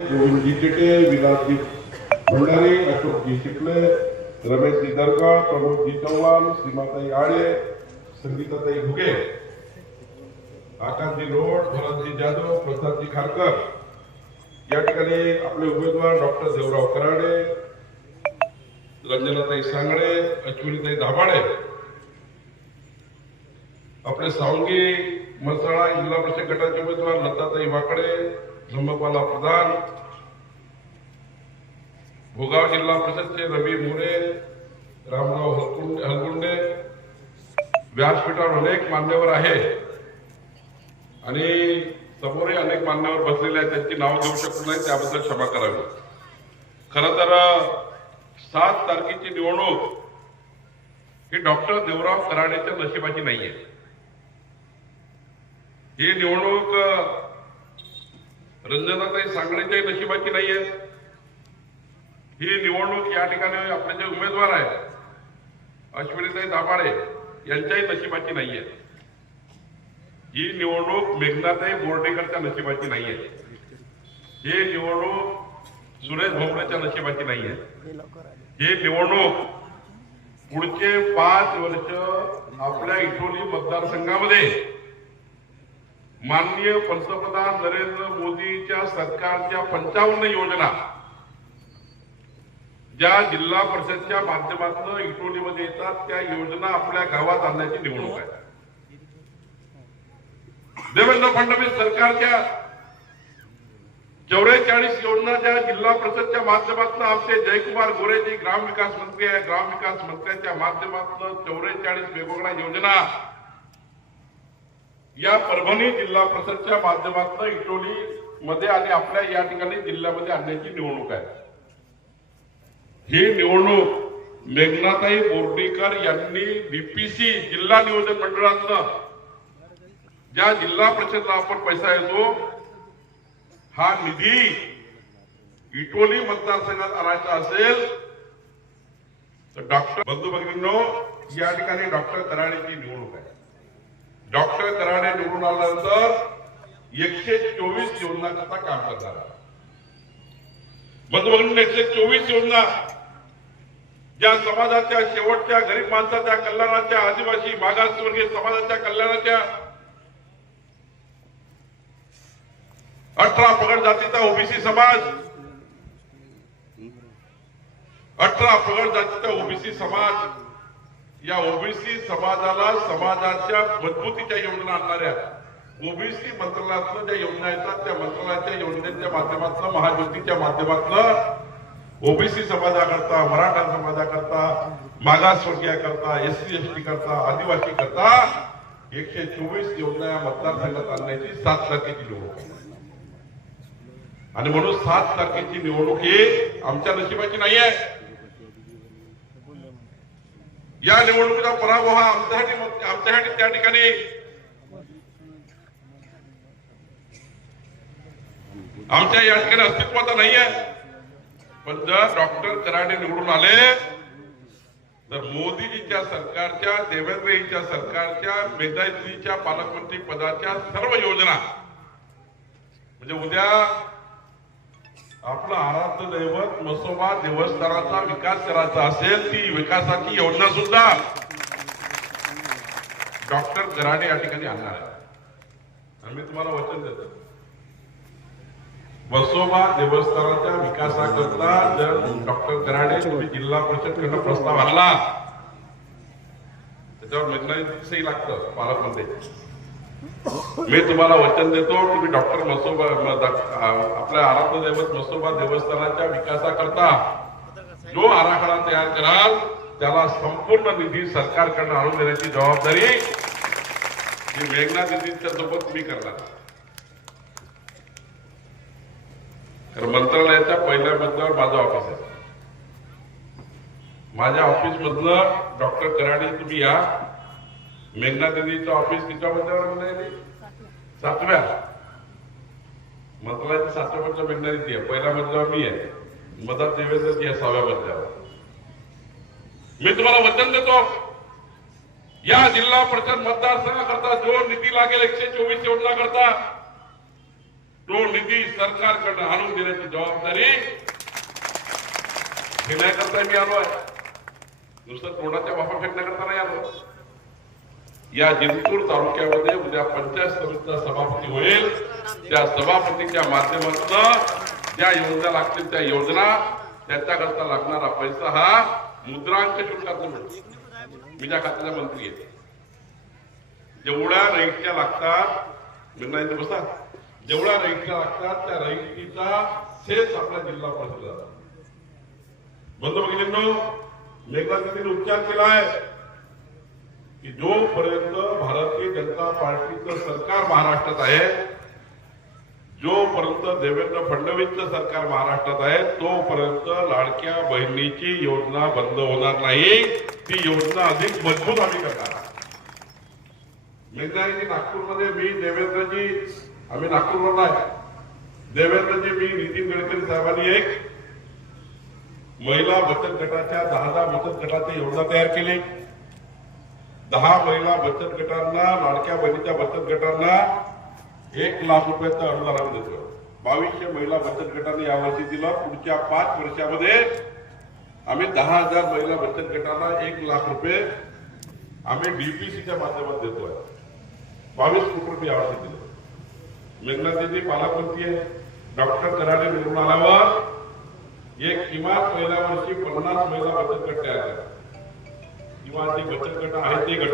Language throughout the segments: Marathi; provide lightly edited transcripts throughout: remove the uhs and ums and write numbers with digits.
गोविंदजी चिटे, विलासजी भंडारी, अशोकजी शिकले, रमेशजी दरगाळ, प्रमोदजी चव्हाण, सीमाताई आळे, संगीताताई घुगे, आकाशजी लोड, भरतजी जाधव, प्रसादजी खारकर या ठिकाणी आपले उमेदवार डॉक्टर देवराव कराडे, रंजनाताई सांगळे, अश्विनीताई दाभाडे, आपले सावंगी मसाळा जिल्हा परिषद गटाचे उमेदवार लताताई वाकडे, धम्मपाला प्रधान, भोगाव जिल्हा परिषदचे रवी मोरे, रामराव हलगुंडे, व्यासपीठावर अनेक मान्यवर आहे आणि समोरही अनेक मान्यवर बसलेले आहेत, त्यांची नाव घेऊ शकतो नाही, त्याबद्दल क्षमा करावी. खरं तर 7 तारखेची निवडणूक ही डॉक्टर देवराव कराडेच्या नशिबाची नाहीये. ही निवडणूक रंजनाताई सांगळेच्याही नशिबाची नाहीये. ही निवडणूक या ठिकाणी आपले जे उमेदवार आहेत अश्विनीताई दाभाडे यांच्याही नशिबाची नाहीये. ही निवडणूक मेघनाताई बोर्डेकरच्या नशिबाची नाहीये. ही निवडणूक सुरेश भोमरेच्या नशिबाची नाहीये. ही निवडणूक पुढचे 5 वर्ष आपल्या इटोली मतदारसंघामध्ये माननीय पंतप्रधान नरेंद्र मोदीच्या सरकारच्या 55 योजना ज्या जिल्हा परिषदच्या माध्यमातून इटोलीमध्ये येतात त्या योजना आपल्या गावात आणण्याची निवडणूक आहे. देवेंद्र फडणवीस सरकारच्या 44 योजना ज्या जिल्हा परिषदच्या माध्यमातून आमचे जयकुमार गोरेजी ग्रामविकास मंत्री आहे, ग्रामविकास मंत्र्यांच्या माध्यमातून 44 वेगवेगळ्या योजना या परभणी जिल्हा परिषदच्या माध्यमातून इटोली मध्ये आणि आपल्या या ठिकाणी जिल्ह्यामध्ये आणण्याची निवडणूक आहे. ही निवडणूक मेघनाताई बोर्डीकर यांनी बीपीसी जिल्हा नियोजन मंडळातनं ज्या जिल्हा परिषदला आपण पैसा येतो हा निधी इटोली मतदारसंघात आणायचा असेल तर डॉक्टर बंधू भगिनींनो या ठिकाणी डॉक्टर कराडेची निवडणूक आहे. डॉक्टर कराडे निवडून आल्यानंतर 124 योजना करता काम करणार आहे. बंधू भगिनींनो 124 योजना ज्या समाजाच्या शेवटच्या गरीब माणसाच्या कल्याणाच्या, आदिवासी मागासवर्गीय समाजाच्या कल्याणाच्या, 18 पगड जातीचा ओबीसी समाज, 18 पगड जातीचा ओबीसी समाज, या ओबीसी समाजाला समाजाच्या मजबूतीच्या योजना आणणाऱ्या ओबीसी मंत्रालयातून ज्या योजना येतात त्या मंत्रालयाच्या योजनेच्या माध्यमातून, महाज्योतीच्या माध्यमातून ओबीसी समाजाकरता, मराठा समाजाकरता, मागासवर्गीयाकरता, एससी एसटी करता, आदिवासी करता 124 योजना या मतदारसंघात आणण्याची 7 तारखेची निवडणूक आहे. आणि म्हणून 7 तारखेची निवडणूक ही आमच्या नशिबाची नाही आहे. या निवडणुकीचा पराभव हा आमच्यासाठी त्या ठिकाणी आमच्या या ठिकाणी अस्तित्वाचा नाही आहे. पण जर डॉक्टर कराडे निवडून आले तर मोदीजीच्या सरकारच्या, देवेंद्रजीच्या सरकारच्या, मेघनाताईंच्या पालकमंत्री पदाच्या सर्व योजना म्हणजे उद्या आपलं आराध्य दैवत म्हसोबा देवस्थानाचा विकास करायचा असेल ती विकासाची योजना सुद्धा डॉक्टर कराडे या ठिकाणी आणणार आहे. आम्ही तुम्हाला वचन देतो म्हसोबा देवस्थानाच्या विकासाकरता जर डॉक्टर कराडे तुम्ही जिल्हा परिषदकडे प्रस्ताव आणला त्याच्यावर मेघनाताईंची सही लागतं पालकमंत्री. मी तुम्हाला वचन देतो तुम्ही डॉक्टर म्हसोबा आपल्या आराध्य दैवत म्हसोबा देवस्थानाच्या विकासाकरता जो आराखडा तयार कराल त्याला संपूर्ण निधी सरकारकडून आणून देण्याची जबाबदारी ही मेघनाताईंच्या सोबत मी करणार. कारण मंत्रालयाच्या पहिल्या मजल्यावर माझं ऑफिस आहे. माझ्या ऑफिस मधलं डॉक्टर कराडे तुम्ही या. मेघनाताईंचं ऑफिस किती मजल्यावर म्हणजे 7व्या मंत्रालयाच्या 7व्या मजल्यावर मेघनाताई आहे. पहिल्या मजल्यावर मी आहे, मदत देवेंद्रजी आहे 6व्या मजल्यावर. मी तुम्हाला वचन देतो या जिल्हा परिषद मतदारसंघाकरता जो निधी लागेल 124 योजना करता तो निधी सरकारकडनं आणून देण्याची जबाबदारी घेण्याकरता मी आलो आहे. नुसतं तोंडाच्या वाफा फेकण्याकरता नाही आलो. या जिंतूर तालुक्यामध्ये उद्या पंचायत समितीचा सभापती होईल. त्या सभापतीच्या माध्यमातून ज्या योजना लागतील त्या योजना त्याच्याकरता लागणारा पैसा हा मुद्रांक शुल्कातून मिळतो. मी ज्या खात्याचा मंत्री आहे जेवढ्या रहित्या लागतात निर्णय बसा जेवढ्या रहित्या लागतात त्या रहितीचा सेस आपल्या जिल्हा परिषदेला बंधू भगिनींनो मेघनाजींनी उच्चार केला आहे की जोपर्यंत भारतीय जनता पार्टीचं सरकार महाराष्ट्रात आहे जोपर्यंत देवेंद्र फडणवीसचं सरकार महाराष्ट्रात आहे तोपर्यंत लाडक्या बहिणीची योजना बंद होणार नाही. ती योजना अधिक मजबूत आम्ही करणार. मेघनाजी नागपूरमध्ये मी देवेंद्रजी आम्ही नागपूरवर आहे. देवेंद्रजी मी नितीन गडकरी साहेबांनी एक महिला बचत गटाच्या 10 बचत गटाची योजना तयार केली. 10 महिला बचत गटांना लाडक्या बहिणीच्या बचत गटांना 1 लाख रुपयाचं अनुदान आम्ही देतो. 2200 महिला बचत गटांनी यावर्षी दिलं. पुढच्या 5 वर्षामध्ये आम्ही 10,000 महिला बचत गटांना 1 लाख रुपये आम्ही डीपीसीच्या माध्यमात देतोय. 22 कोटी रुपये यावर्षी दिले. मेघनाजींनी पालकमंत्री आहे. डॉक्टर कराडे निवडून आल्यावर एक किमान पहिल्या वर्षी 50 महिला बचत गट तयार करा. किंवा जे बचत गट आहेत ते गट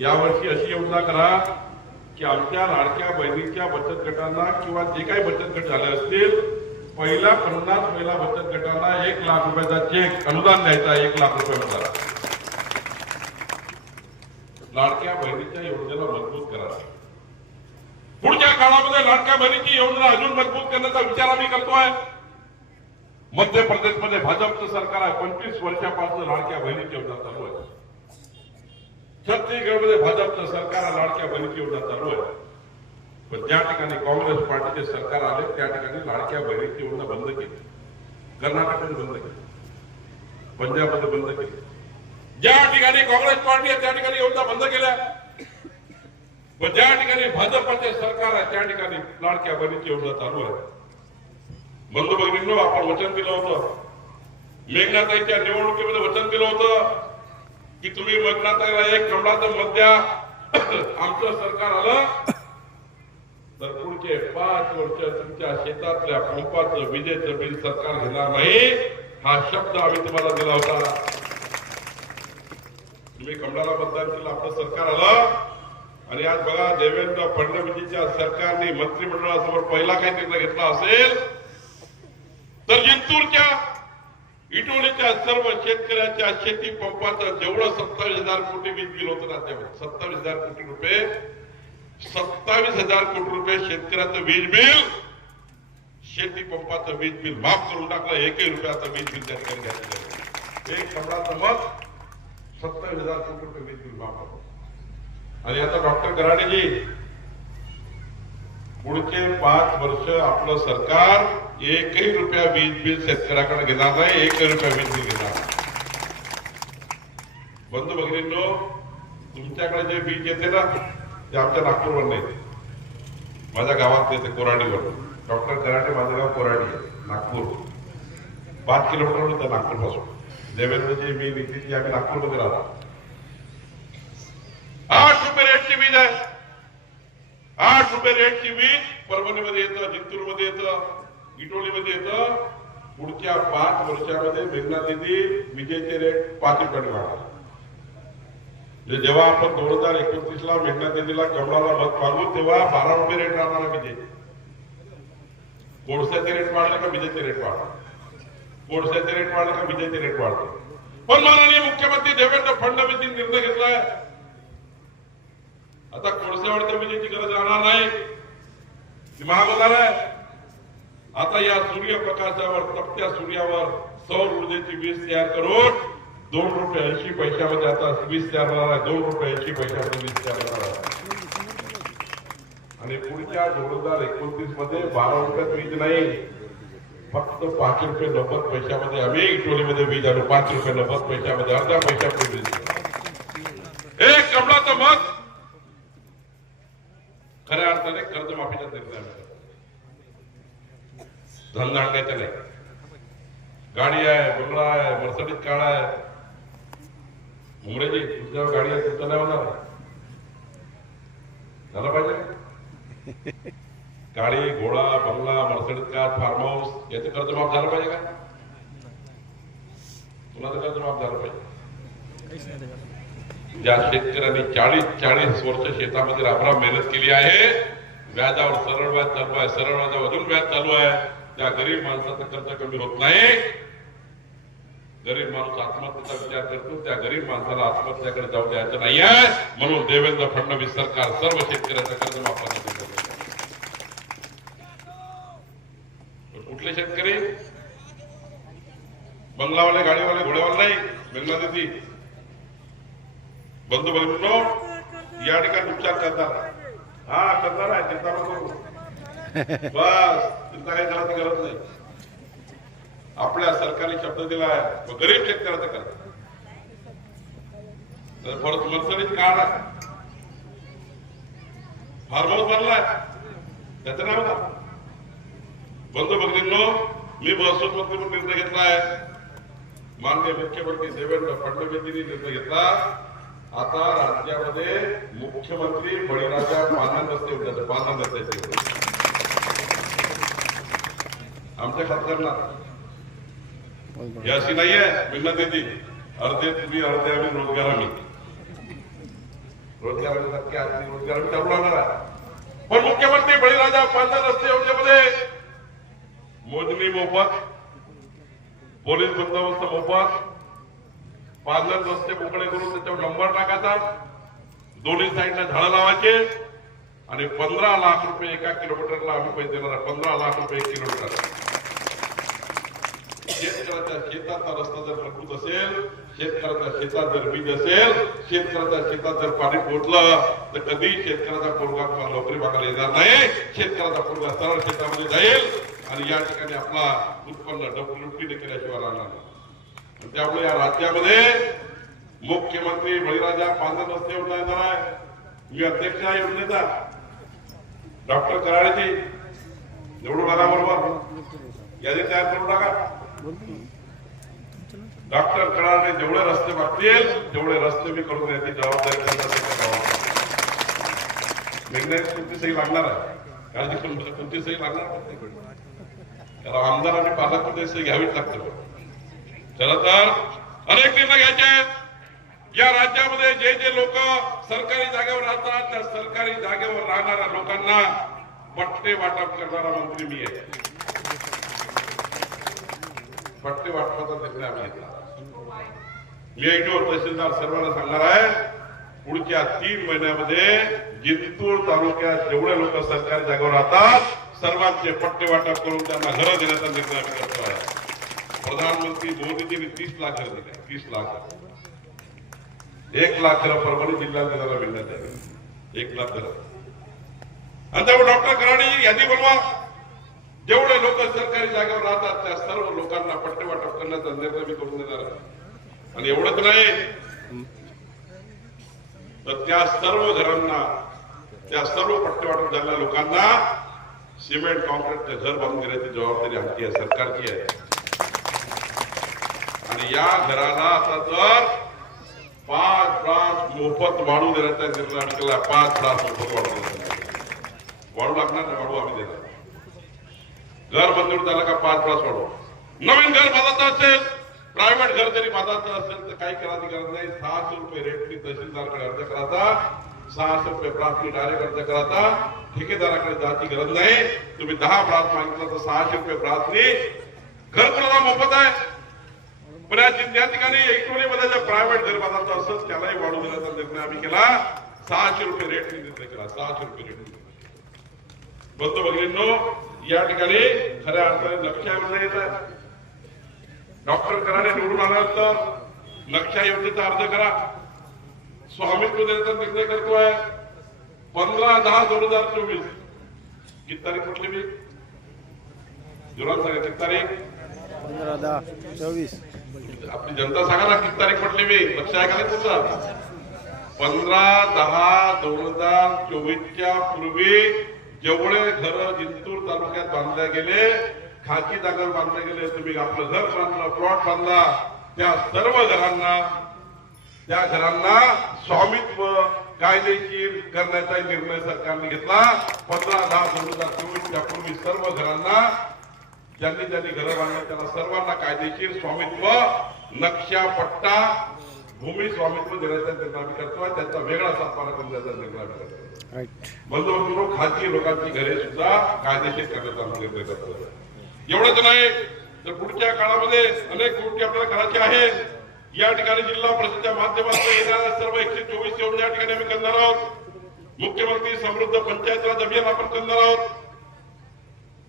यावर्षी अशी योजना करा की आमच्या लाडक्या बहिणीच्या बचत गटांना किंवा जे काही बचत गट झाले असतील पहिल्या 50 महिला बचत गटांना 1 लाख रुपयाचा चेक अनुदान द्यायचा. 1 लाख रुपये अनुदान लाडक्या बहिणीच्या योजनेला मजबूत करा. पुढच्या काळामध्ये लाडक्या बहिणीची योजना अजून मजबूत करण्याचा विचार आम्ही करतोय. मध्य प्रदेशमध्ये भाजपचं सरकार आहे. 25 वर्षापासून लाडक्या बहिणीची योजना चालू आहे. छत्तीसगडमध्ये भाजपचं सरकार आहे. लाडक्या बहिणीची योजना चालू आहे. पण ज्या ठिकाणी काँग्रेस पार्टीचे सरकार आले त्या ठिकाणी लाडक्या बहिणीची योजना बंद केली. कर्नाटकमध्ये बंद केली. पंजाबमध्ये बंद केली. ज्या ठिकाणी काँग्रेस पार्टी आहे त्या ठिकाणी योजना बंद केल्या. पण ज्या ठिकाणी भाजपचे सरकार आहे त्या ठिकाणी लाडक्या बहिणीची योजना चालू आहे. बंधू भगिनींनो आपण वचन दिलं होतं. मेघनाताईच्या निवडणुकीमध्ये वचन दिलं होतं की तुम्ही मेघनाताईला 1 कमळाचं मत द्या. आमचं सरकार आलं तर पुढचे 5 वर्ष तुमच्या शेतातल्या पंपाचं विजेचं बिल सरकार घेणार नाही. हा शब्द आम्ही तुम्हाला दिला होता. तुम्ही कमळाला मतदान केलं. आपलं सरकार आलं आणि आज बघा देवेंद्र फडणवीसच्या सरकारने मंत्रिमंडळासमोर पहिला काही निर्णय घेतला असेल तर जिंतूरच्या इटोलीच्या सर्व शेतकऱ्याच्या शेती पंपाचं जेवढं 27,000 कोटी वीज बिल होतं ना तेवढं 27,000 कोटी रुपये 27,000 कोटी रुपये शेतकऱ्याचं वीज बिल शेती पंपाचं वीज बिल माफ करून टाकलं. 1 रुपयाचं वीज बिल त्या ठिकाणी घ्यायचं. 1 कमळाचं मत 27,000 कोटी रुपये वीज बिल माफ होतं. आणि आता डॉक्टर कराडेजी पुढचे 5 वर्ष आपलं सरकार 1 रुपया वीज बिल शेतकऱ्याकडे घेणार नाही. 1 रुपया वीज बिल घेणार. बंधू भगिनींनो तुमच्याकडे जे वीज येते ना ते आमच्या नागपूरवर नाही. माझ्या गावात येते कोराडीवर. डॉक्टर कराडे माझं गाव कोराडी आहे. नागपूर 5 किलोमीटर होतं नागपूर पासून. देवेंद्रजी मी नितीनजी आम्ही नागपूरमध्ये राहतो. 8 रुपये रेटची वीज आहे. 8 रुपये रेटची वीज परभणीमध्ये येतं, जिंतूरमध्ये येतं, इटोलीमध्ये येतं. पुढच्या 5 वर्षामध्ये मेघनादीदी विजेचे रेट 5 रुपयाने वाढवले. जेव्हा आपण 2029ला मेघनादीदीला कमळाला मत मागू तेव्हा 12 रुपये रेट राहणार विजेचे. कोळशाचे रेट वाढले का विजेचे रेट वाढले. कोळशाचे रेट वाढले का विजेचे रेट वाढले. पण माननीय मुख्यमंत्री देवेंद्र फडणवीस यांनी निर्णय घेतलाय आता कोळशावरच्या विजेची गरज राहणार नाही. ती महाग होणार आहे. आता या सूर्यप्रकाशावर तपत्या सूर्यावर सौर ऊर्जेची वीज तयार करून 2 रुपये 80 पैशामध्ये आता वीज तयार होणार आहे. 2 रुपये 80 पैशामध्ये वीज तयार होणार आहे. आणि पुढच्या 2029 मध्ये 12 रुपयात वीज नाही फक्त 5 रुपये 90 पैशामध्ये आम्ही इटोलीमध्ये वीज आणू. 5 रुपये 90 पैशामध्ये अर्ध्या पैशामध्ये वीज. 1 कमळाचं मत खऱ्या अर्थाने कर्जमाफीच्या धंदा आणण्याचा नाही. गाडी आहे, बंगला आहे, मर्सडीज कार आहे. मुंबईची तुमच्यावर गाडी आहे, तुमचं नाही होणार. झालं पाहिजे. गाडी, घोडा, बंगला, मर्सडीज कार, फार्म हाऊस याचं कर्ज माफ झालं पाहिजे का? कुणाचं कर्ज माफ झालं पाहिजे? ज्या शेतकऱ्यांनी 40 वर्ष शेतामध्ये राबराब मेहनत केली आहे, व्याजावर सरळ व्याज चालू आहे, सरळ व्याजावर अजून व्याज चालू आहे, त्या गरीब माणसाचा कर्ज कमी होत नाही. गरीब माणूस आत्महत्येचा विचार करतो, त्या गरीब माणसाला आत्महत्याकडे जाऊ द्यायचं नाहीये. म्हणून देवेंद्र फडणवीस सरकार सर्व शेतकऱ्यांचं कर्ज माफ करण्याचं. कुठले शेतकरी? बंगलावाले, गाडीवाले, घोड्यावाले नाही. मेघना देती बंधू भगिनींनो, या ठिकाणी उपचार करणार. हा करणार आहे, चिंता नको. बस चिंता काही करायची गरज नाही. आपल्या सरकारने शब्द दिलाय, गरीब शेतकऱ्याचं करा. परत मर्सडीज कार आहे, फार्म हाऊस बनलाय, त्याचं नाव का? बंधू भगिनींनो, मी महसूल मंत्री म्हणून निर्णय घेतलाय. माननीय मुख्यमंत्री देवेंद्र फडणवीसांनी निर्णय घेतला. आता राज्यामध्ये मुख्यमंत्री बळीराजा पांढरा रस्ते होतात. पांढरा रस्त्याचे आमच्या खासदारांना अशी नाहीये. मेघना देती अर्धे तुम्ही, अर्धे आम्ही, रोजगार आम्ही. रोजगार आम्ही चालू राहणार आहे. पण मुख्यमंत्री बळीराजा पांढरा रस्ते योजनेमध्ये मोजणी मोफत, पोलीस बंदोबस्त मोफत, पांढर रस्ते मोकळे करून त्याच्यावर नंबर टाकायचा, दोन्ही साईडला झाडं लावायचे आणि 15 लाख रुपये एका किलोमीटरला आम्ही पैसे देणार. 15 लाख रुपये 1 किलोमीटर. शेतकऱ्याच्या शेताचा रस्ता जर मजबूत असेल, शेतकऱ्याच्या शेतात जर बीज असेल, शेतकऱ्याच्या शेतात जर पाणी पोहोचलं तर कधी शेतकऱ्याचा पोरगा किंवा नोकरी बघायला येणार नाही. शेतकऱ्याचा पोरगा सरळ शेतामध्ये जाईल आणि या ठिकाणी आपला उत्पन्न डबलुटीने केल्याशिवाय राहणार नाही. त्यामुळे या राज्यामध्ये मुख्यमंत्री बळीराजा पांढरा रस्ते योजना येणार आहे. मी अध्यक्ष आहे योजनेचा. डॉक्टर कराडेची निवडून आल्याबरोबर यादी तयार करून टाका. डॉक्टर कराडे जेवढे रस्ते मागतील तेवढे रस्ते मी करून देण्याची जबाबदारी निर्णय कोणती सही लागणार आहे. काळजी करून कोणती सही लागणार. त्याला आमदार आणि पालकमध्ये सही घ्यावीच लागते. खरं तर अनेक निर्णय घ्यायचे. या राज्यामध्ये जे जे लोक सरकारी जागेवर राहतात त्या सरकारी जागेवर राहणाऱ्या लोकांना पट्टे वाटप करणारा मंत्री मी आहे. पट्टे वाटपाचा निर्णय आम्ही घेतला. मी ऐकतो तहसीलदार सर्वांना सांगणार आहे, पुढच्या 3 महिन्यामध्ये जिंतूर तालुक्यात जेवढे लोक सरकारी जागेवर राहतात सर्वांचे पट्टे वाटप करून त्यांना घरं देण्याचा निर्णय आम्ही करतो आहे. प्रधानमंत्री मोदीजींनी 30 लाख घर दिले. 30 लाख. 1 लाख घरं परभणी जिल्ह्यात दिल्याला मिळण्यात आले. 1 लाख घरं. आणि त्यामुळे डॉक्टर कराडे यादी बनवा. जेवढे लोक सरकारी जागेवर राहतात त्या सर्व लोकांना पट्टे वाटप करण्याचा निर्णय मी करून देणार आहे. आणि एवढंच नाही तर त्या सर्व घरांना, त्या सर्व पट्टे वाटप झालेल्या लोकांना सिमेंट कॉन्क्रीटचे घर बांधून देण्याची जबाबदारी आमची आहे, सरकारची आहे. आणि या घराला आता तर 5 ब्रास मोफत वाढू देण्याचा निर्णय आम्ही केला. 5 ब्रास मोफत वाढू लागणार नाही. वाढू आम्ही देणार. घर मंजूर झालं का 5 ब्रास वाढू. नवीन घर बांधायचं असेल, प्रायव्हेट घर जरी बांधायचं असेल तर काही करायची गरज नाही. 600 रुपये रेटनी तहसीलदारकडे अर्ज करायचा, 600 रुपये ब्रासनी डायरेक्ट अर्ज करायचा. ठेकेदाराकडे जायची गरज नाही. तुम्ही 10 ब्रास मागितलं तर 600 रुपये ब्रासनी घर कोणाला मोफत आहे. पण या ठिकाणी इटोलीमध्ये जर प्रायव्हेट घर बांधायचं असेल त्यालाही वाढू देण्याचा निर्णय आम्ही केला. 600 रुपये रेटनी निर्णय केला. 600 रुपये रेट. बंधू भगिनींनो, या ठिकाणी खऱ्या अर्थाने नक्षा योजना येत आहे. डॉक्टर कराडे निवडून आल्यानंतर नक्षा योजनेचा अर्ज करा. स्वामित्व देण्याचा निर्णय करतोय. 15/10/2024. किती तारीख म्हटली मी? जुरान सांगा किती तारीख? 15/10/24. आपली जनता सांगा ना किती तारीख म्हटली मी? लक्ष आहे का तुमचा? 15/10/2024 पूर्वी जेवढे घर जिंतूर तालुक्यात बांधले गेले खाजगी जागेवर बांधले गेले, तुम्ही आपलं घर बांधलं, प्लॉट बांधला, त्या सर्व घरांना स्वामित्व कायदेशीर करण्याचा निर्णय सरकारने घेतला. 15/10/2024 च्या पूर्वी सर्व घरांना ज्यांनी घरं बांधली त्यांना सर्वांना कायदेशीर स्वामित्व, नक्षा, पट्टा, भूमी स्वामित्व देण्याचा निर्णय आम्ही करतोय. त्याचा वेगळा सातबारा करून द्यायचा निर्णय आम्ही करतोय. बंधुभगिनींनो, खाजगी लोकांची घरे सुद्धा कायदेशीर करण्याचा आम्ही निर्णय करतोय. एवढंच नाही तर पुढच्या काळामध्ये अनेक गोष्टी आपल्याला करायच्या आहेत. या ठिकाणी जिल्हा परिषदेच्या माध्यमातून येणाऱ्या सर्व 124 योजना या ठिकाणी आम्ही करणार आहोत. मुख्यमंत्री समृद्ध पंचायत राज अभियान आपण करणार आहोत.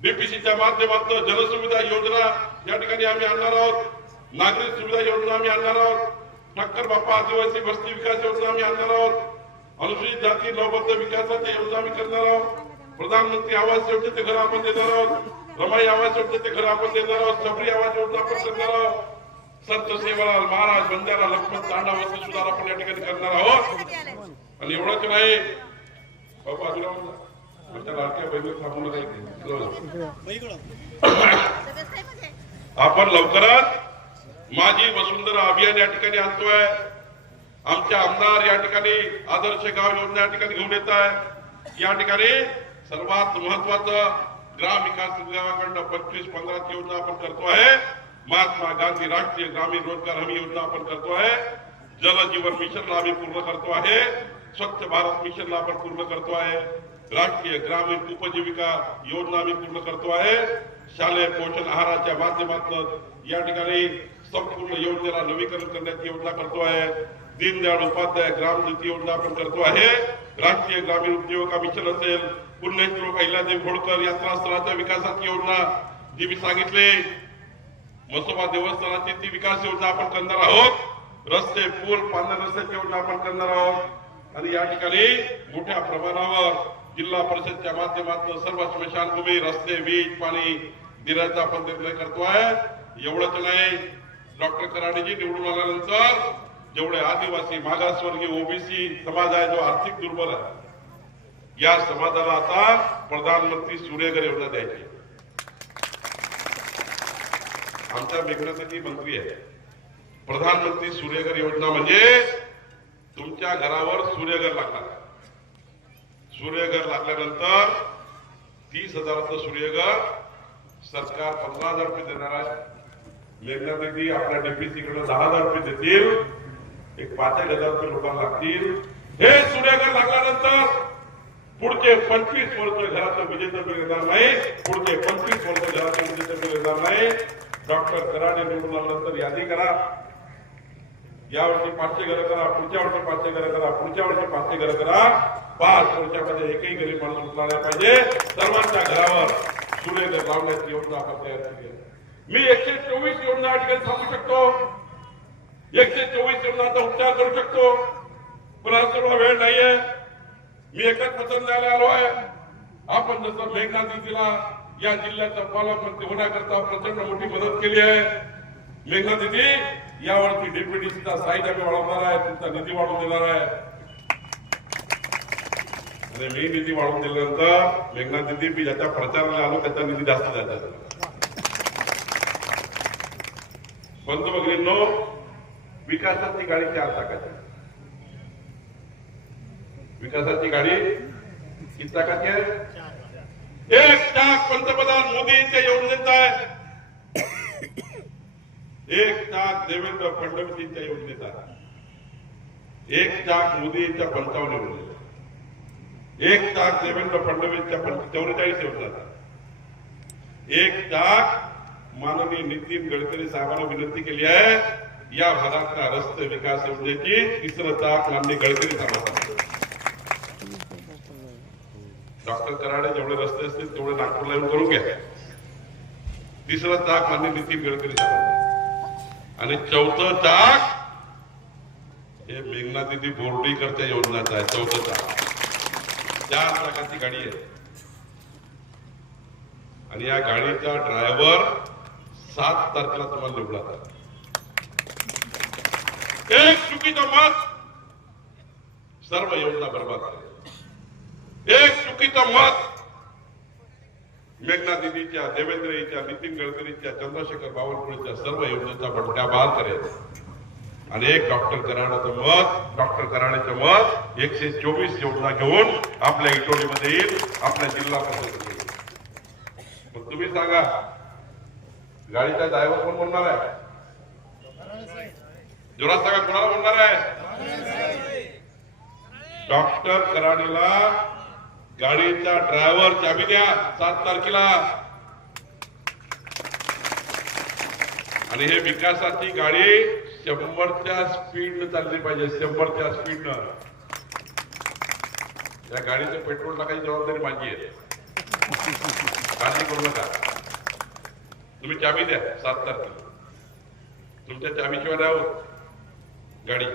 बीपीसीच्या माध्यमातून जनसुविधा योजना या ठिकाणी आम्ही आणणार आहोत. नागरिक सुविधा योजना आम्ही आणणार आहोत. ठक्कर बापा आदिवासी वस्ती विकास योजना आम्ही आणणार आहोत. अनुसूचित जाती लवबद्ध विकासाच्या योजना आम्ही करणार आहोत. प्रधानमंत्री आवास योजनेचे घर आपण देणार आहोत. रमाई आवास योजनेचे घर आपण देणार आहोत. सबरी आवास योजना आपण करणार आहोत. संत सेवालाल महाराज बंजारा लक्ष्मण तांडा वस्ती सुधार आपण या ठिकाणी करणार आहोत. आणि एवढंच नाही बाबा आमच्या लाडक्या बहिणी थांबून आपण लवकरच माझी वसुंधरा अभियान या ठिकाणी आणतोय. आमचे आमदार या ठिकाणी आदर्श गाव योजना या ठिकाणी घेऊन येत आहे. या ठिकाणी सर्वात महत्वाचं ग्राम विकास विभागाकडून 25-15 योजना आपण करतो आहे. महात्मा गांधी राष्ट्रीय ग्रामीण रोजगार हमी योजना आपण करतो आहे. जल जीवन मिशनला आम्ही पूर्ण करतो आहे. स्वच्छ भारत मिशनला आपण पूर्ण करतो आहे. राष्ट्रीय ग्रामीण उपजीविका योजना आम्ही पूर्ण करतो आहे. शालेय पोषण आहाराच्या माध्यमातून या ठिकाणी संपूर्ण योजनेला नवीकरण करण्याची योजना करतो आहे. दीनदयाळ उपाध्याय ग्राम ज्योती योजना आपण करतो आहे. राष्ट्रीय ग्रामीण उपजीविका मिशन असेल, पुण्यश्लोक अहिल्यादेवी होळकर यात्रास्थळाच्या विकासाची योजना जी मी सांगितली, मसोबा देवस्थानाची ती विकास योजना आपण करणार आहोत. रस्ते, पूल, पांढऱ्या रस्त्याची योजना आपण करणार आहोत. आणि या ठिकाणी मोठ्या प्रमाणावर जिल्हा परिषदच्या माध्यमातून सर्व स्मशानभूमी, रस्ते, वीज, पाणी देण्याचा आपण निर्णय करतो आहे. एवढंच नाही, डॉक्टर कराडेजी निवडून आल्यानंतर जेवढे आदिवासी, मागासवर्गीय, ओबीसी समाज आहे जो आर्थिक दुर्बल आहे, या समाजाला आता प्रधानमंत्री सूर्यघर योजना द्यायची. आमच्या मेघनासाठी मंत्री आहे. प्रधानमंत्री सूर्यघर योजना म्हणजे तुमच्या घरावर सूर्यघर लागणार. सूर्यघर लागल्यानंतर 30,000चं सूर्यघर सरकार 15,000 रुपये देणार आहे. मेघनासाठी आपल्या डीपीसी कडे 10,000 रुपये देतील. एक 5,000 रुपये लोकांना लागतील. हे सूर्यघर लागल्यानंतर पुढचे 25 वर्ष घराचं विजेचं बिल येणार नाही. पुढचे 25 वर्ष घराचं विजेचं बिल येणार नाही. डॉक्टर कराडे निवडून आल्यानंतर यादी करा. यावर्षी 500 घरं करा, पुढच्या वर्षी 500 घरं करा, पुढच्या वर्षी 500 घरं करा. 5 वर्षामध्ये एकही गरीब माणूस उठला नाही पाहिजे. सर्वांच्या घरावर सूर्यघर लावण्याची योजना आपण तयार केली. मी 124 योजना या ठिकाणी थांबू शकतो. 124 योजनांचा उपचार करू शकतो. पण आज तेवढा वेळ नाहीये. मी एकच पत्र द्यायला आलो आहे. आपण जसं मेघना दिदीला या जिल्ह्याचा पालकमंत्री होण्याकरता प्रचंड मोठी मदत केली आहे. मेघना दिदी यावरती डेप्युटीचा साईज आम्ही वाढवणार आहे. तुमचा निधी वाढवून देणार आहे. आणि मी निधी वाढवून दिल्यानंतर मेघना दिदी मी ज्याच्या प्रचाराला आलो त्याचा निधी जास्त द्यायचा. बंधू भगिनींनो, विकासाची गाडी 4 चाकाची. विकासाची गाडी किती चाकाची आहे? 1 चाक पंतप्रधान मोदींच्या योजनेचा आहे. 1 चाक देवेंद्र फडणवीसच्या योजनेचा आहे. 1 चाक मोदींच्या 55 योजनेचा. 1 चाक देवेंद्र फडणवीसच्या 44 योजनेचा. 1 चाक माननीय नितीन गडकरी साहेबांना विनंती केली आहे या भागातल्या रस्ते विकास योजनेची 3रं चाक माननीय गडकरी साहेबांना. डॉक्टर कराडे जेवढे रस्ते असतील तेवढे नागपूरला येऊन करून घ्या. 3रं चाक माननीय नितीन गडकरी साहेबांना. आणि 4थं चाक हे मेघना दिदी बोर्डीकरच्या योजनाचं आहे. 4थं चाक 4 चाकाची गाडी आहे. आणि या गाडीचा ड्रायव्हर 7 तारखेला तुम्हाला निवडला. एक चुकीचं मत सर्व योजना बर्बाद करेल. एक चुकीचं मत मेघना दिदीच्या, देवेंद्रच्या, नितीन गडकरीच्या, चंद्रशेखर बावनकुळेच्या सर्व योजनेचा बंडाबार करायचा आणि एक डॉक्टर कराडाचं मत 124 योजना घेऊन आपल्या इटोलीमध्ये येईल, आपल्या जिल्हा परिषदेमध्ये. मग तुम्ही सांगा गाडीचा ड्रायव्हर कोण म्हणणार आहे? जोरात सांगा, कोणाला म्हणणार आहे? डॉक्टर कराडीला गाडीचा ड्रायव्हर चाबी द्या 7 तारखेला. आणि हे विकासाची गाडी 100च्या स्पीडनं चालली पाहिजे, 100च्या स्पीडनं. या गाडीचं पेट्रोल टाकायची जबाबदारी माझी आहे, काळजी करू नका. तुम्ही चाबी द्या 7 तारखेला. तुमच्या चाबीशिवाय नाही होत गाडी.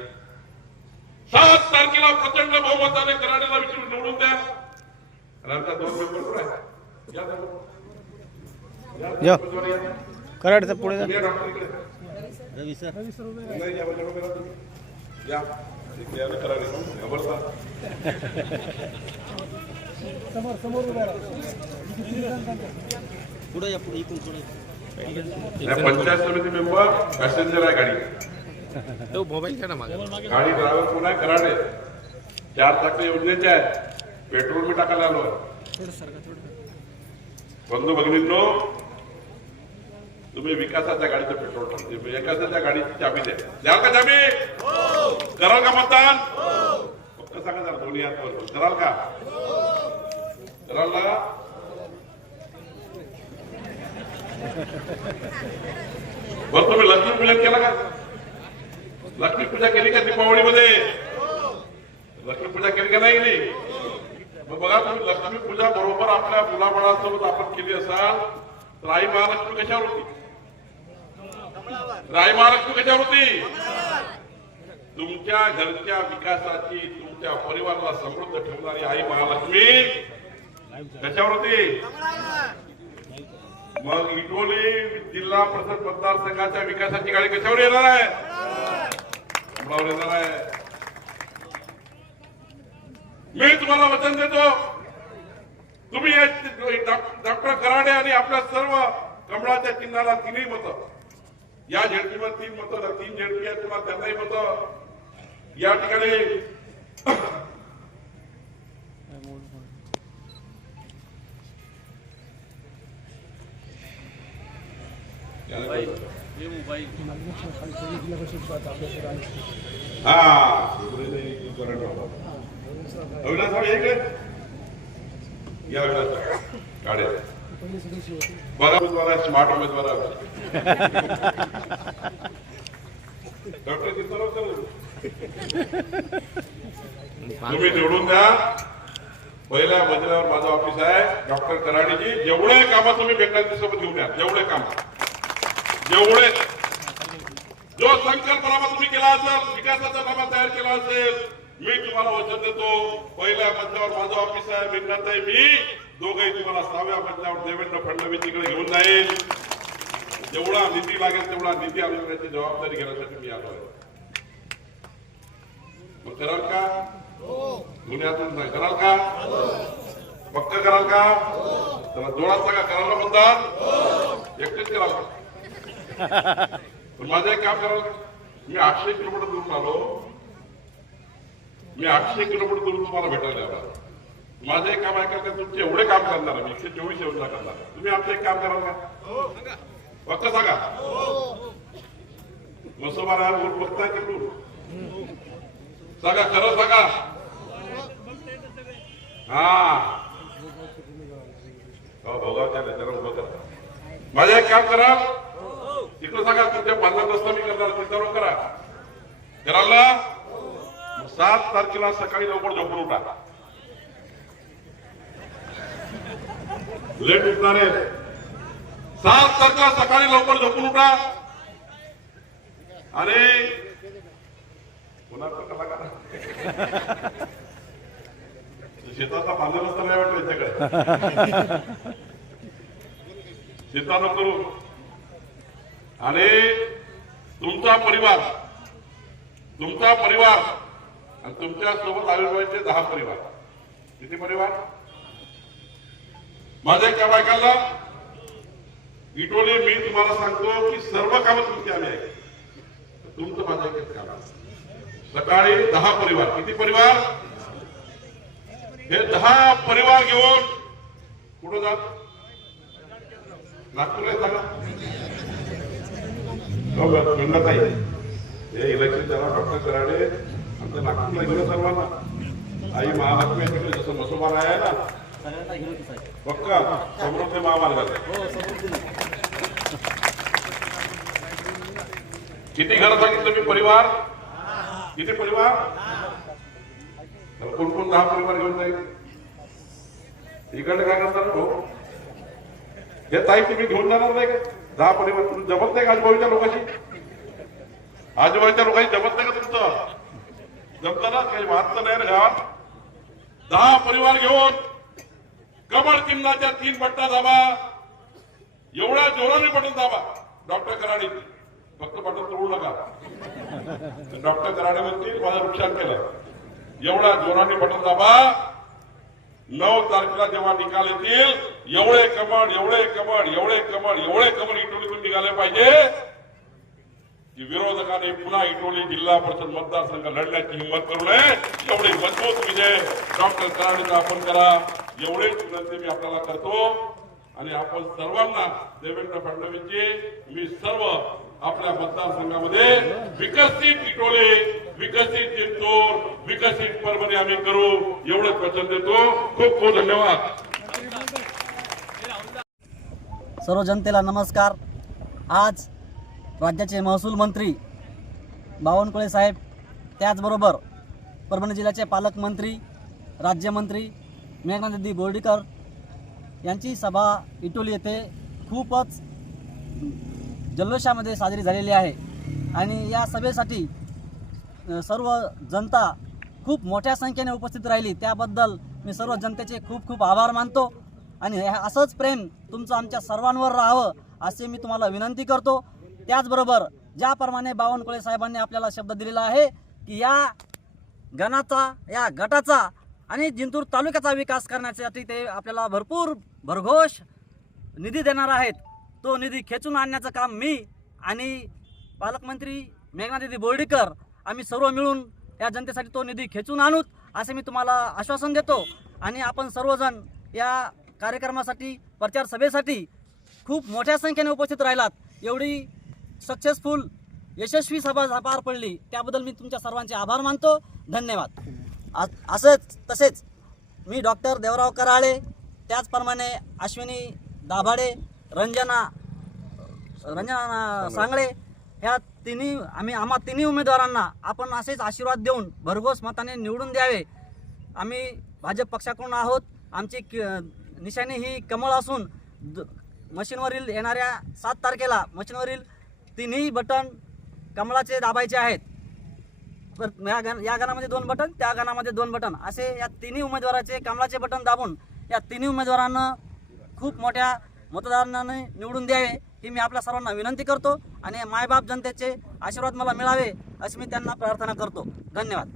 7 तारखेला प्रचंड बहुमताने कराडीला विचारून निवडून द्या. नंतर 2 मेंबर आहे या कराडचं पुढे जा. रवी सर पुढे या, पुढे इकडून पुढे. पंचायत समिती मेंबर पॅसेंजर आहे गाडी. तो मोबाईल घ्या ना माझा. गाडी ड्रायव्हर कोण आहे? कराडे. 4 चाकरी योजनेचे आहे. पेट्रोल मी टाकायला आलो. बंधू भगिनींनो, तुम्ही विकासाच्या गाडीचं पेट्रोल टाकते, विकासाच्या गाडीची चाबी द्या. द्याल का चाबी? कराल का मतदान? फक्त सांगा जरा दोन्ही हात वर. कराल का? कराल ना? बरं, तुम्ही लक्ष्मी पूजन केलं का? लक्ष्मी पूजा केली का दीपावलीमध्ये? लक्ष्मी पूजा केली का नाही केली? मग बघा, तुम्ही लक्ष्मी पूजा बरोबर आपल्या मुलाबाळासोबत आपण केली असाल तर आई महालक्ष्मी कशावर होती? आई महालक्ष्मी कशावर होती? तुमच्या घरच्या विकासाची, तुमच्या परिवाराला समृद्ध ठेवणारी आई महालक्ष्मी कशावर होती? मग इटोली जिल्हा परिषद मतदारसंघाच्या विकासाची गाडी कशावर येणार आहे? कमळावर येणार आहे. मी तुम्हाला वचन देतो, तुम्ही डॉक्टर कराडे आणि आपल्या सर्व कमळाच्या चिन्हाला 3 मतं, या झेडपीवर 3 मतं, 3 झेडपी आहेत तुम्हाला त्यांनाही मतं. या ठिकाणी अविनाश एक या गाड्या बघा, उमेदवार स्मार्ट उमेदवार डॉक्टर तुम्ही निवडून द्या. पहिल्या मजल्यावर माझं ऑफिस आहे. डॉक्टर कराडीजी जेवढे कामं तुम्ही बेंगाली सोबत घेऊन या, जेवढे काम, जेवढे जो संकल्पनामा तुम्ही केला असेल, विकासाचा नामा तयार केला असेल, मी तुम्हाला वचन देतो, पहिल्या मजल्यावर माझं ऑफिस आहे. बेंगाताई मी दोघंही तुम्हाला 6व्या मजल्यावर देवेंद्र फडणवीस तिकडे घेऊन जाईल. जेवढा निधी लागेल तेवढा निधी आणण्याची जबाबदारी घेण्यासाठी मी आलो आहे. मग कराल का? गुन्ह्यातून नाही कराल का? पक्क कराल का? त्याला जोरात सांगा, करायला मतदान एकटेच कराल का? पण माझं एक काम कराल का? मी 800 किलोमीटर दूरून आलो. मी 800 किलोमीटर दूरून तुम्हाला भेटायला आलो. माझं एक काम ऐकाल का? तुमचे एवढे काम करणार मी 124 योजना करणार. तुम्ही आमचं एक काम कराल का? पक्क सांगा. मसोबा वोट बघताय तिकडून सांगा, खरं सांगा. हा भोगावच्या नेत्याला उभं करा. माझं एक काम करा, तिकडं सांगा, तुमच्या 50 रस्ता मी करणार, तिथं करा. कराल ना? 7 तारखेला सकाळी लवकर झोपून उठा. लेट उठणार आहे. 7 तारखेला सकाळी लवकर झोपून उठा. आणि शेताचा बांधला रस्ता नाही वाटत त्याच्याकडे, शेतानं करू. आणि तुमचा परिवार आणि तुमच्या सोबत आविर्भावाचे 10 परिवार. किती परिवार? माझ्या एका बायकाला इटोली मी तुम्हाला सांगतो की सर्व कामं तुमची आम्ही आहे. तुमचं माझं एकच काम आहे. सकाळी 10 परिवार, किती परिवार? हे 10 परिवार घेऊन कुठं जात? नागपूरला जागा गंगाताई हे इलेक्शन जरा डॉक्टर कराडे आमच्या नागपूरला गेलं सर्वांना. आई महालक्ष्मी तिकडे जसं मसोबा आहे ना पक्का समृद्धी महामार्गात किती घरं सांगितलं मी परिवार? किती परिवार? कोण कोण 10 परिवार घेऊन जाईल? इकडे काय करणार हो? हे ताई तुम्ही घेऊन जाणार नाही का 10 परिवार? तुम्ही जमत नाही का आजूबाजूच्या लोकांशी? आजूबाजूच्या लोकांशी जमत नाही का तुमचं? जमतं ना? काही वाटत नाही ना गावात? 10 परिवार घेऊन कमळ चिन्हाच्या 3 बटना दाबा. एवढ्या जोराने बटन दाबा. डॉक्टर कराडे फक्त बटन तोडू नका. डॉक्टर कराडे म्हणतील माझं नुकसान केलं. एवढ्या जोराने बटन दाबा. 9 तारखेला जेव्हा निकाल येतील एवढे कमळ एवढे कमळ एवढे कमळ एवढे कमळ इटोलीतून निघाले पाहिजे की विरोधकांनी पुन्हा इटोली जिल्हा परिषद मतदारसंघ लढण्याची हिंमत करू नये. एवढे मजबूत विजय डॉक्टर कराडेचा आपण करा एवढेच विनंती मी आपल्याला करतो. आणि आपण सर्वांना देवेंद्र फडणवीसजी मी सर्व आपल्या मतदारसंघामध्ये विकसित इटोली विकसित जिंतूर विकसित परभणी आम्ही करू एवढंच वचन देतो. खूप खूप धन्यवाद. सर्व जनतेला नमस्कार. आज राज्याचे महसूल मंत्री बावनकुळे साहेब त्याचबरोबर परभणी जिल्ह्याचे पालकमंत्री राज्यमंत्री मेघनादिदी बोर्डीकर यांची सभा इटोली येथे खूपच जल्लोषामध्ये साजरी झालेली आहे. आणि या सभेसाठी सर्व जनता खूप मोठ्या संख्येने उपस्थित राहिली त्याबद्दल मी सर्व जनतेचे खूप खूप आभार मानतो. आणि असंच प्रेम तुमचं आमच्या सर्वांवर राहावं असे मी तुम्हाला विनंती करतो. त्याचबरोबर ज्याप्रमाणे बावनकुळे साहेबांनी आपल्याला शब्द दिलेला आहे की या गणाचा या गटाचा आणि जिंतूर तालुक्याचा विकास करण्यासाठी ते आपल्याला भरपूर भरघोष निधी देणार आहेत. तो निधी खेचून आणण्याचं काम मी आणि पालकमंत्री मेघनादिदी बोर्डीकर आम्ही सर्व मिळून या जनतेसाठी तो निधी खेचून आणूत असे मी तुम्हाला आश्वासन देतो. आणि आपण सर्वजण या कार्यक्रमासाठी प्रचार सभेसाठी खूप मोठ्या संख्येने उपस्थित राहिलात. एवढी सक्सेसफुल यशस्वी सभा पार पडली त्याबद्दल मी तुमच्या सर्वांचे आभार मानतो. धन्यवाद. तसेच मी डॉक्टर देवराव कराळे त्याचप्रमाणे अश्विनी दाभाडे रंजना सांगळे ह्या आम्हा तिन्ही उमेदवारांना आपण असेच आशीर्वाद देऊन भरघोस मताने निवडून द्यावे. आम्ही भाजप पक्षाकडून आहोत. आमची निशाणी ही कमळ असून मशीनवरील येणाऱ्या 7 तारखेला मशीनवरील 3ही बटन कमळाचे दाबायचे आहेत. या गणामध्ये 2 बटन त्या गणामध्ये 2 बटन असे या तिन्ही उमेदवाराचे कमळाचे बटन दाबून या तिन्ही उमेदवारांना खूप मोठ्या मतदारांनी निवडून द्यावे ही मी आपल्या सर्वांना विनंती करतो. आणि मायबाप जनतेचे आशीर्वाद मला मिळावे अशी मी त्यांना प्रार्थना करतो. धन्यवाद.